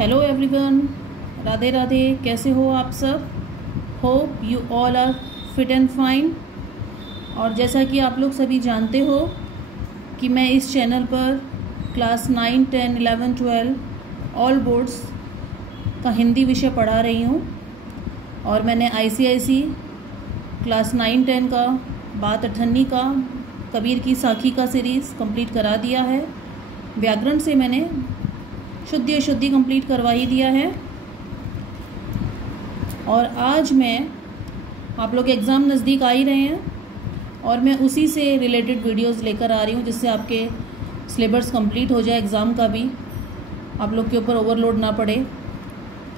Hello everyone, Radhe Radhe. कैसे हो आप सब? Hope you all are fit and fine. और जैसा कि आप लोग सभी जानते हो कि मैं इस चैनल पर क्लास 9, 10, 11, 12 ऑल बोर्ड्स का हिंदी विषय पढ़ा रही हूँ। और मैंने ICIC क्लास 9, 10 का बात अठन्नी का कबीर की साखी का सीरीज़ कंप्लीट करा दिया है। व्याकरण से मैंने शुद्धि कंप्लीट करवा ही दिया है। और आज मैं आप लोग एग्ज़ाम नज़दीक आ ही रहे हैं और मैं उसी से रिलेटेड वीडियोस लेकर आ रही हूँ जिससे आपके सिलेबस कंप्लीट हो जाए, एग्ज़ाम का भी आप लोग के ऊपर ओवरलोड ना पड़े।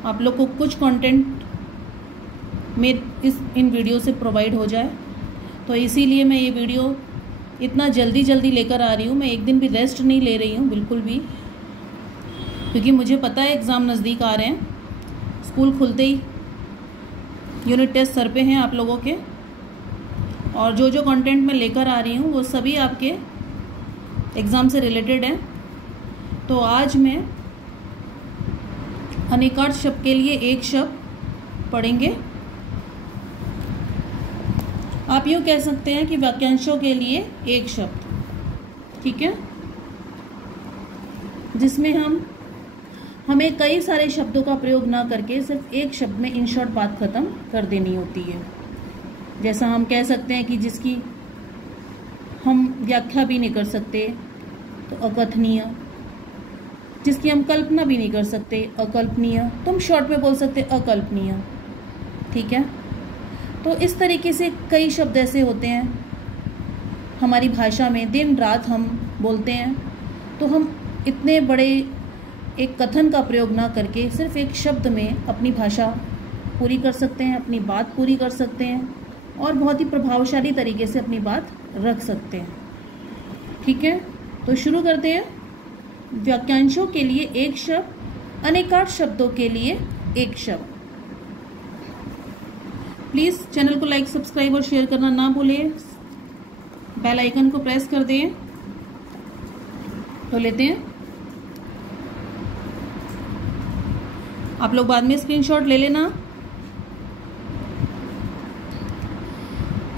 आप लोग को कुछ कंटेंट में इन वीडियो से प्रोवाइड हो जाए, तो इसीलिए मैं ये वीडियो इतना जल्दी लेकर आ रही हूँ। मैं एक दिन भी रेस्ट नहीं ले रही हूँ बिल्कुल भी, क्योंकि मुझे पता है एग्ज़ाम नज़दीक आ रहे हैं। स्कूल खुलते ही यूनिट टेस्ट सर पे हैं आप लोगों के, और जो कंटेंट मैं लेकर आ रही हूँ वो सभी आपके एग्ज़ाम से रिलेटेड हैं। तो आज मैं अनेकार्थ शब्द के लिए एक शब्द पढ़ेंगे। आप यूँ कह सकते हैं कि वाक्यांशों के लिए एक शब्द, ठीक है, जिसमें हमें कई सारे शब्दों का प्रयोग ना करके सिर्फ एक शब्द में इन शॉर्ट बात ख़त्म कर देनी होती है। जैसा हम कह सकते हैं कि जिसकी हम व्याख्या भी नहीं कर सकते तो अकथनीय, जिसकी हम कल्पना भी नहीं कर सकते अकल्पनीय, तो हम शॉर्ट में बोल सकते अकल्पनीय, ठीक है। तो इस तरीके से कई शब्द ऐसे होते हैं हमारी भाषा में, दिन रात हम बोलते हैं। तो हम इतने बड़े एक कथन का प्रयोग ना करके सिर्फ एक शब्द में अपनी भाषा पूरी कर सकते हैं, अपनी बात पूरी कर सकते हैं और बहुत ही प्रभावशाली तरीके से अपनी बात रख सकते हैं, ठीक है। तो शुरू करते हैं। वाक्यांशों के लिए एक शब्द, अनेकार्थ शब्दों के लिए एक शब्द। प्लीज़ चैनल को लाइक, सब्सक्राइब और शेयर करना ना भूलें। बेल आइकन को प्रेस कर दें। तो लेते हैं, आप लोग बाद में स्क्रीनशॉट ले लेना।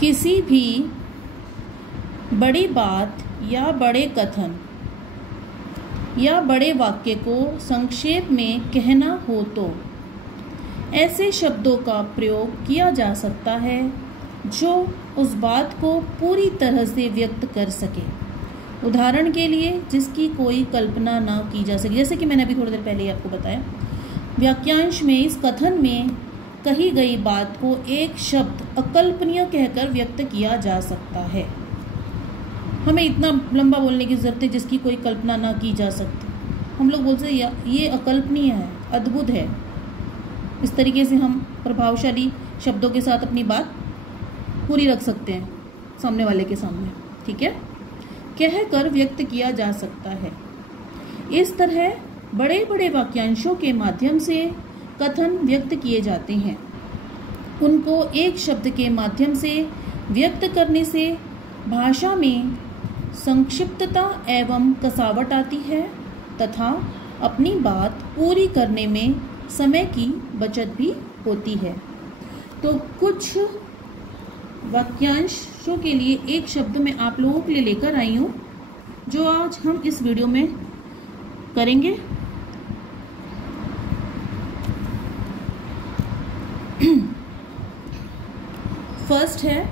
किसी भी बड़ी बात या बड़े कथन या बड़े वाक्य को संक्षेप में कहना हो तो ऐसे शब्दों का प्रयोग किया जा सकता है जो उस बात को पूरी तरह से व्यक्त कर सके। उदाहरण के लिए, जिसकी कोई कल्पना ना की जा सके। जैसे कि मैंने अभी थोड़ी देर पहले ही आपको बताया, वाक्यांश में इस कथन में कही गई बात को एक शब्द अकल्पनीय कहकर व्यक्त किया जा सकता है। हमें इतना लंबा बोलने की ज़रूरत है जिसकी कोई कल्पना ना की जा सकती। हम लोग बोलते हैं ये अकल्पनीय है, अद्भुत है। इस तरीके से हम प्रभावशाली शब्दों के साथ अपनी बात पूरी रख सकते हैं सामने वाले के सामने, ठीक है, कहकर व्यक्त किया जा सकता है। इस तरह बड़े बड़े वाक्यांशों के माध्यम से कथन व्यक्त किए जाते हैं। उनको एक शब्द के माध्यम से व्यक्त करने से भाषा में संक्षिप्तता एवं कसावट आती है तथा अपनी बात पूरी करने में समय की बचत भी होती है। तो कुछ वाक्यांशों के लिए एक शब्द मैं आप लोगों के लिए लेकर आई हूँ, जो आज हम इस वीडियो में करेंगे। फर्स्ट है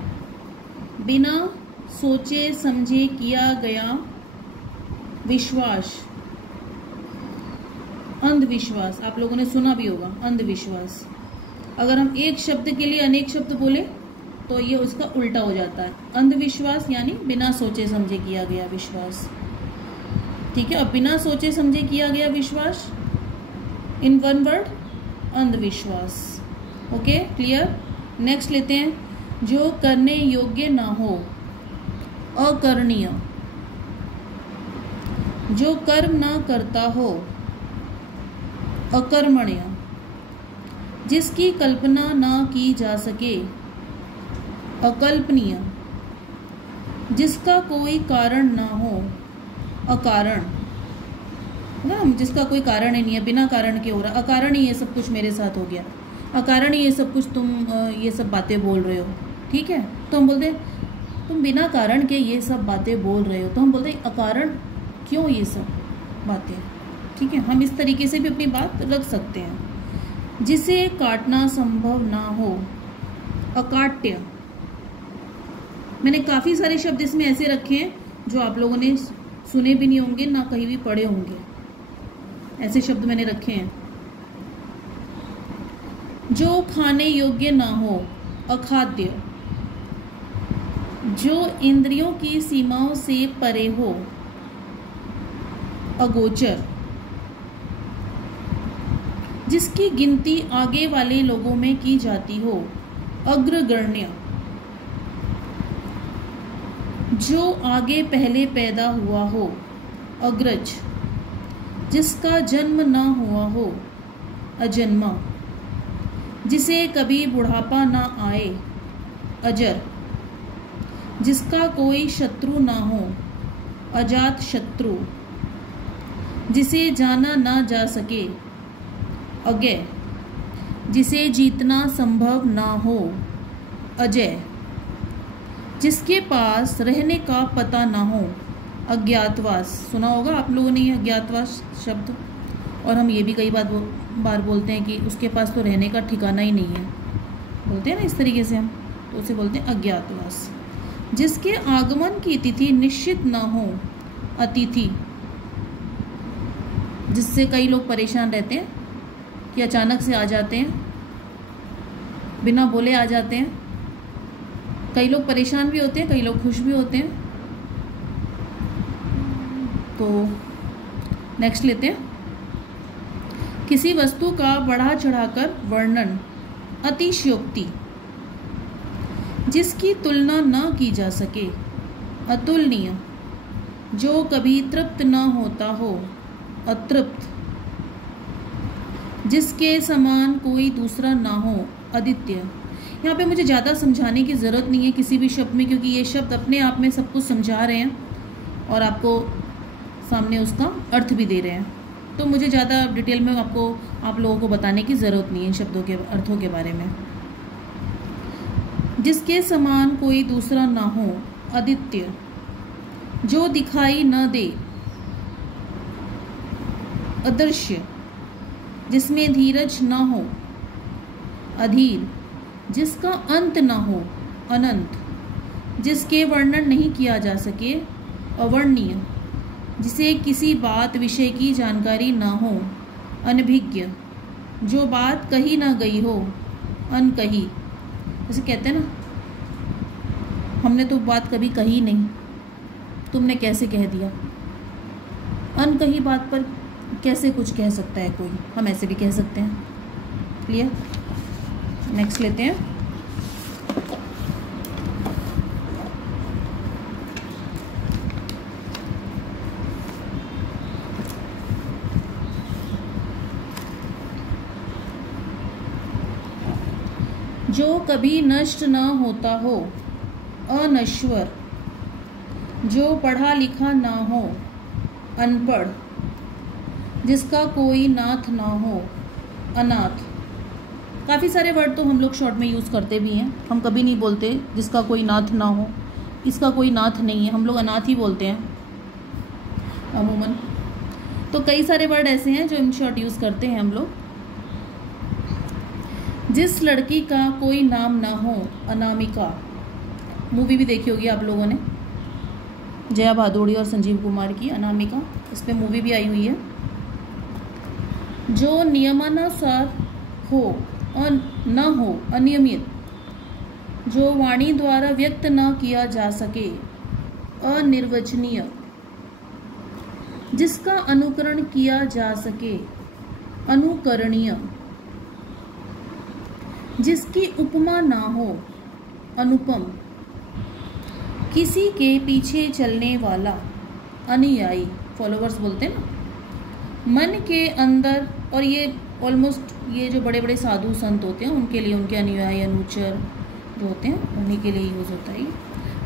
बिना सोचे समझे किया गया विश्वास, अंधविश्वास। आप लोगों ने सुना भी होगा अंधविश्वास। अगर हम एक शब्द के लिए अनेक शब्द बोले तो ये उसका उल्टा हो जाता है। अंधविश्वास यानी बिना सोचे समझे किया गया विश्वास, ठीक है। अब बिना सोचे समझे किया गया विश्वास, इन वन वर्ड, अंधविश्वास। Okay, clear. नेक्स्ट लेते हैं, जो करने योग्य ना हो, अकरणीय। जो कर्म ना करता हो, अकर्मण्य। जिसकी कल्पना ना की जा सके, अकल्पनीय। जिसका कोई कारण ना हो, अकारण। ना, जिसका कोई कारण ही नहीं है, बिना कारण के हो रहा, अकारण ही ये सब कुछ मेरे साथ हो गया, अकारण ही ये सब कुछ तुम ये सब बातें बोल रहे हो, ठीक है। तो हम बोलते तुम बिना कारण के ये सब बातें बोल रहे हो, तो हम बोलते अकारण क्यों ये सब बातें, ठीक है। हम इस तरीके से भी अपनी बात रख सकते हैं। जिसे काटना संभव ना हो, अकाट्य। मैंने काफ़ी सारे शब्द इसमें ऐसे रखे हैं जो आप लोगों ने सुने भी नहीं होंगे, ना कहीं भी पढ़े होंगे, ऐसे शब्द मैंने रखे हैं। जो खाने योग्य ना हो, अखाद्य। जो इंद्रियों की सीमाओं से परे हो, अगोचर। जिसकी गिनती आगे वाले लोगों में की जाती हो, अग्रगण्य। जो आगे पहले पैदा हुआ हो, अग्रज। जिसका जन्म न हुआ हो, अजन्मा। जिसे कभी बुढ़ापा न आए, अजर। जिसका कोई शत्रु ना हो, अजात शत्रु। जिसे जाना ना जा सके, अज्ञेय। जिसे जीतना संभव ना हो, अजय। जिसके पास रहने का पता ना हो, अज्ञातवास। सुना होगा आप लोगों ने ये अज्ञातवास शब्द, और हम ये भी कई बार बोलते हैं कि उसके पास तो रहने का ठिकाना ही नहीं है, बोलते हैं ना इस तरीके से हम, तो उसे बोलते हैं अज्ञातवास। जिसके आगमन की तिथि निश्चित ना हो, अतिथि। जिससे कई लोग परेशान रहते हैं कि अचानक से आ जाते हैं, बिना बोले आ जाते हैं। कई लोग परेशान भी होते हैं, कई लोग खुश भी होते हैं। तो नेक्स्ट लेते हैं। किसी वस्तु का बढ़ा चढ़ाकर वर्णन, अतिशयोक्ति। जिसकी तुलना न की जा सके, अतुलनीय। जो कभी तृप्त न होता हो, अतृप्त। जिसके समान कोई दूसरा ना हो, अद्वितीय। यहाँ पे मुझे ज़्यादा समझाने की ज़रूरत नहीं है किसी भी शब्द में, क्योंकि ये शब्द अपने आप में सब कुछ समझा रहे हैं और आपको सामने उसका अर्थ भी दे रहे हैं। तो मुझे ज़्यादा डिटेल में आप लोगों को बताने की ज़रूरत नहीं है इन शब्दों के अर्थों के बारे में। जिसके समान कोई दूसरा ना हो, अद्वितीय। जो दिखाई न दे, अदृश्य। जिसमें धीरज न हो, अधीर। जिसका अंत न हो, अनंत। जिसके वर्णन नहीं किया जा सके, अवर्णनीय। जिसे किसी बात विषय की जानकारी न हो, अनभिज्ञ। जो बात कही न गई हो, अनकही। जैसे कहते हैं ना, हमने तो बात कभी कही नहीं, तुमने कैसे कह दिया। अनकही बात पर कैसे कुछ कह सकता है कोई, हम ऐसे भी कह सकते हैं। क्लियर? नेक्स्ट लेते हैं। जो कभी नष्ट न होता हो, अनश्वर। जो पढ़ा लिखा ना हो, अनपढ़। जिसका कोई नाथ ना हो, अनाथ। काफ़ी सारे वर्ड तो हम लोग शॉर्ट में यूज़ करते भी हैं, हम कभी नहीं बोलते जिसका कोई नाथ ना हो, इसका कोई नाथ नहीं है, हम लोग अनाथ ही बोलते हैं अमूमन। तो कई सारे वर्ड ऐसे हैं जो इन शॉर्ट यूज़ करते हैं हम लोग। जिस लड़की का कोई नाम ना हो, अनामिका। मूवी भी देखी होगी आप लोगों ने, जया भादुड़ी और संजीव कुमार की अनामिका, इस पर मूवी भी आई हुई है। जो नियमानुसार हो और न हो, अनियमित। जो वाणी द्वारा व्यक्त न किया जा सके, अनिर्वचनीय। जिसका अनुकरण किया जा सके, अनुकरणीय। जिसकी उपमा ना हो, अनुपम। किसी के पीछे चलने वाला, अनुयायी, फॉलोवर्स बोलते हैं ना। मन के अंदर, और ये ऑलमोस्ट ये जो बड़े बड़े साधु संत होते हैं उनके लिए, उनके अनुयायी अनुचर जो होते हैं उन्हीं के लिए यूज़ होता है।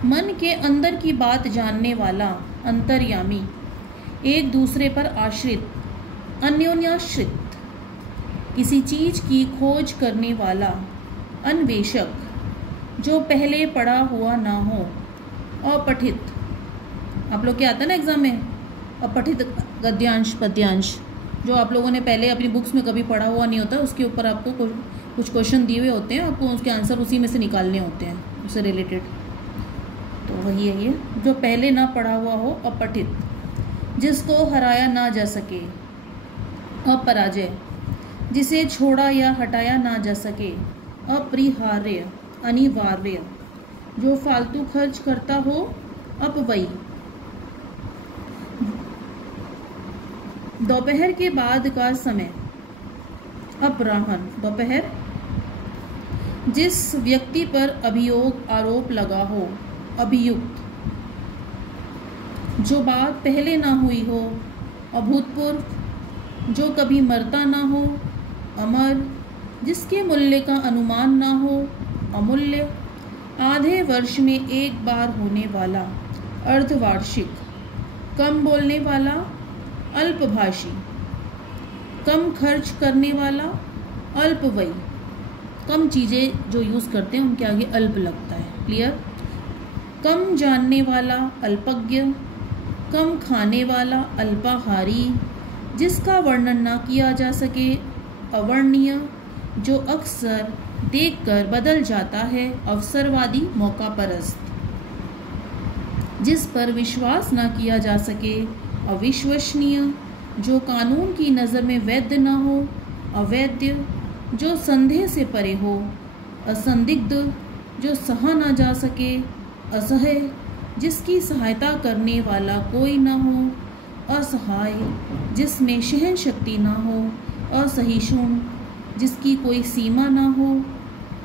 मन के अंदर की बात जानने वाला, अंतर्यामी। एक दूसरे पर आश्रित, अन्योन्याश्रित, किसी चीज की खोज करने वाला, अन्वेषक, जो पहले पढ़ा हुआ ना हो, अपठित, आप लोग क्या आता है ना एग्जाम में, अपठित गद्यांश पद्यांश, जो आप लोगों ने पहले अपनी बुक्स में कभी पढ़ा हुआ नहीं होता, उसके ऊपर आपको कुछ क्वेश्चन दिए हुए होते हैं, आपको उसके आंसर उसी में से निकालने होते हैं उससे रिलेटेड। तो वही है ये, जो पहले ना पढ़ा हुआ हो, अपठित, जिसको हराया ना जा सके, अपराजय, जिसे छोड़ा या हटाया ना जा सके, अपरिहार्य, अनिवार्य, जो फालतू खर्च करता हो, अपव्ययी, दोपहर के बाद का समय, अपराह्न, दोपहर, जिस व्यक्ति पर अभियोग आरोप लगा हो, अभियुक्त, जो बात पहले ना हुई हो, अभूतपूर्व, जो कभी मरता ना हो, अमर, जिसके मूल्य का अनुमान ना हो, अमूल्य, आधे वर्ष में एक बार होने वाला, अर्धवार्षिक, कम बोलने वाला, अल्पभाषी, कम खर्च करने वाला, अल्पव्ययी, कम चीज़ें जो यूज़ करते हैं उनके आगे अल्प लगता है, क्लियर, कम जानने वाला, अल्पज्ञ, कम खाने वाला, अल्पाहारी, जिसका वर्णन ना किया जा सके, अवर्णनीय, जो अक्सर देखकर बदल जाता है, अवसरवादी, मौकापरस्त, जिस पर विश्वास ना किया जा सके, अविश्वसनीय, जो कानून की नज़र में वैध न हो, अवैध, जो संदेह से परे हो, असंदिग्ध, जो सहा ना जा सके, असह्य, जिसकी सहायता करने वाला कोई न हो, असहाय, जिसमें सहन शक्ति ना हो, असहिष्णु, जिसकी कोई सीमा ना हो,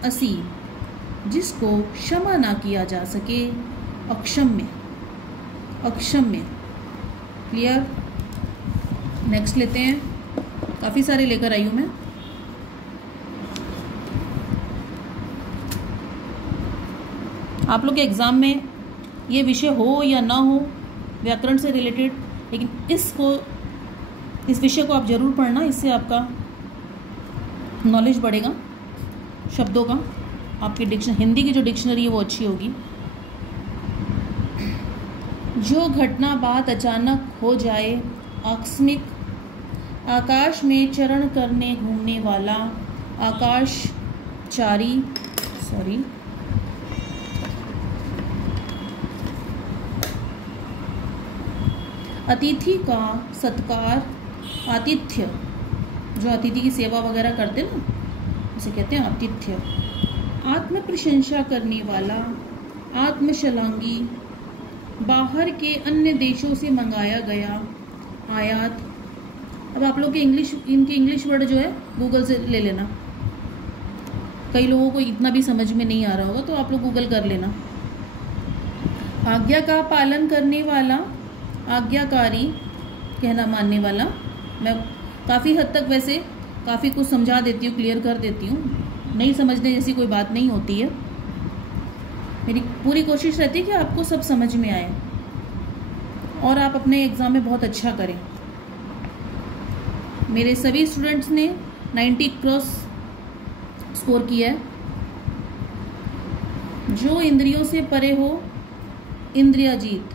असीम, जिसको क्षमा ना किया जा सके, अक्षम्य, अक्षम्य, क्लियर। नेक्स्ट लेते हैं, काफ़ी सारे लेकर आई हूँ मैं। आप लोग के एग्ज़ाम में ये विषय हो या ना हो, व्याकरण से रिलेटेड, लेकिन इस विषय को आप ज़रूर पढ़ना, इससे आपका नॉलेज बढ़ेगा शब्दों का, आपकी हिंदी की जो डिक्शनरी है वो अच्छी होगी। जो घटना बात अचानक हो जाए, आकस्मिक, आकाश में चरण करने घूमने वाला, आकाशचारी, अतिथि का सत्कार, आतिथ्य, जो अतिथि की सेवा वगैरह करते ना उसे कहते हैं आतिथ्य, आत्म प्रशंसा करने वाला, आत्मशलांगी, बाहर के अन्य देशों से मंगाया गया, आयात। अब आप लोग के इनके इंग्लिश वर्ड जो है गूगल से ले लेना, कई लोगों को इतना भी समझ में नहीं आ रहा होगा तो आप लोग गूगल कर लेना। आज्ञा का पालन करने वाला, आज्ञाकारी, कहना मानने वाला। मैं काफ़ी हद तक वैसे काफ़ी कुछ समझा देती हूँ, क्लियर कर देती हूँ, नहीं समझने जैसी कोई बात नहीं होती है। मेरी पूरी कोशिश रहती है कि आपको सब समझ में आए और आप अपने एग्ज़ाम में बहुत अच्छा करें। मेरे सभी स्टूडेंट्स ने 90 क्रॉस स्कोर किया है। जो इंद्रियों से परे हो, इंद्रिया जीत,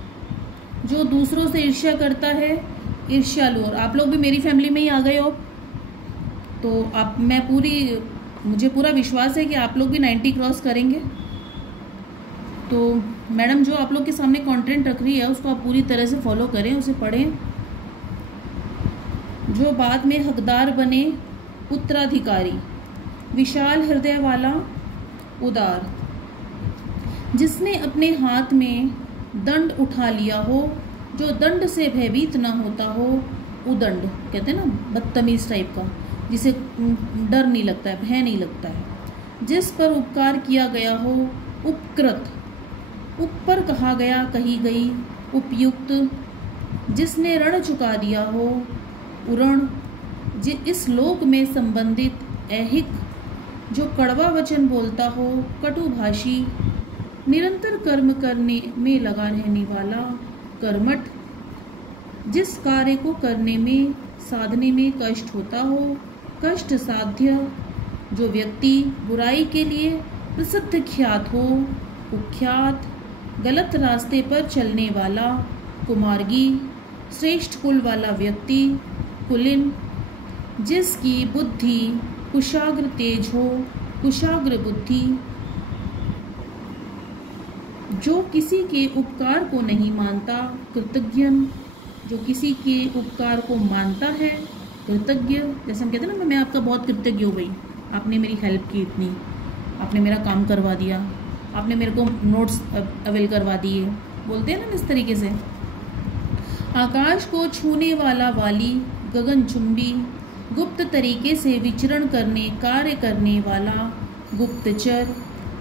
जो दूसरों से ईर्ष्या करता है, ईर्ष्यालु। और आप लोग भी मेरी फैमिली में ही आ गए हो, तो मुझे पूरा विश्वास है कि आप लोग भी 90 क्रॉस करेंगे। तो मैडम जो आप लोग के सामने कंटेंट रख रही है उसको आप पूरी तरह से फॉलो करें, उसे पढ़ें। जो बाद में हकदार बने, उत्तराधिकारी, विशाल हृदय वाला, उदार, जिसने अपने हाथ में दंड उठा लिया हो, जो दंड से भयभीत ना होता हो, उदंड कहते हैं ना, बदतमीज टाइप का, जिसे डर नहीं लगता है, भय नहीं लगता है। जिस पर उपकार किया गया हो, उपकृत, ऊपर कहा गया, कही गई, उपयुक्त, जिसने ऋण चुका दिया हो, उरण, इस लोक में संबंधित, ऐहिक, जो कड़वा वचन बोलता हो, कटुभाषी, निरंतर कर्म करने में लगा रहने वाला, कर्मठ, जिस कार्य को करने में साधने में कष्ट होता हो। कष्ट साध्य, जो व्यक्ति बुराई के लिए प्रसिद्ध ख्यात हो। कुख्यात, गलत रास्ते पर चलने वाला। कुमार्गी, श्रेष्ठ कुल वाला व्यक्ति। कुलीन, जिसकी बुद्धि कुशाग्र तेज हो। कुशाग्र बुद्धि, जो किसी के उपकार को नहीं मानता। कृतज्ञन, जो किसी के उपकार को मानता है। कृतज्ञ, जैसे हम कहते हैं ना, मैं आपका बहुत कृतज्ञ हूँ भाई, आपने मेरी हेल्प की इतनी, आपने मेरा काम करवा दिया, आपने मेरे को नोट्स अवेल करवा दिए, बोलते हैं ना इस तरीके से। आकाश को छूने वाला वाली। गगनचुंबी, गुप्त तरीके से विचरण करने, कार्य करने वाला। गुप्तचर,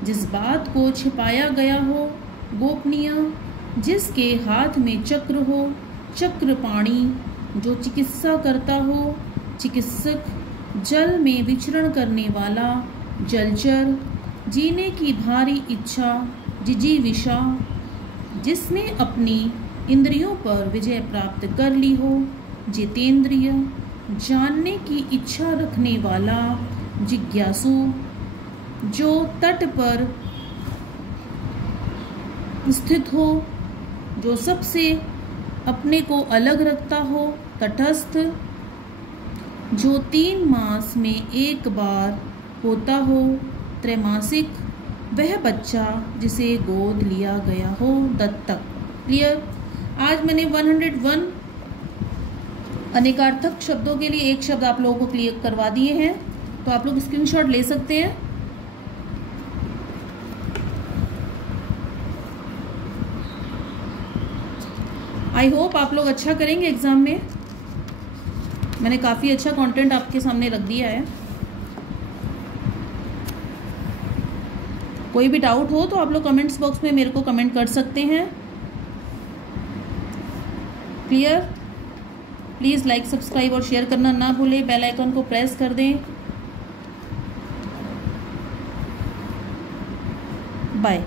जिस बात को छिपाया गया हो। गोपनीय, जिसके हाथ में चक्र हो। चक्रपाणी, जो चिकित्सा करता हो। चिकित्सक, जल में विचरण करने वाला। जलचर, जीने की भारी इच्छा। जिजीविषा, जिसने अपनी इंद्रियों पर विजय प्राप्त कर ली हो। जितेंद्रिय, जानने की इच्छा रखने वाला। जिज्ञासु, जो तट पर स्थित हो, जो सबसे अपने को अलग रखता हो। तटस्थ, जो 3 मास में एक बार होता हो। त्रैमासिक, वह बच्चा जिसे गोद लिया गया हो। दत्तक। क्लियर। आज मैंने 101 अनेकार्थक शब्दों के लिए एक शब्द आप लोगों को क्लियर करवा दिए हैं, तो आप लोग स्क्रीनशॉट ले सकते हैं। आई होप आप लोग अच्छा करेंगे एग्जाम में। मैंने काफ़ी अच्छा कंटेंट आपके सामने रख दिया है। कोई भी डाउट हो तो आप लोग कमेंट्स बॉक्स में मेरे को कमेंट कर सकते हैं। क्लियर। प्लीज़ लाइक, सब्सक्राइब और शेयर करना ना भूलें। बेल आइकन को प्रेस कर दें। बाय।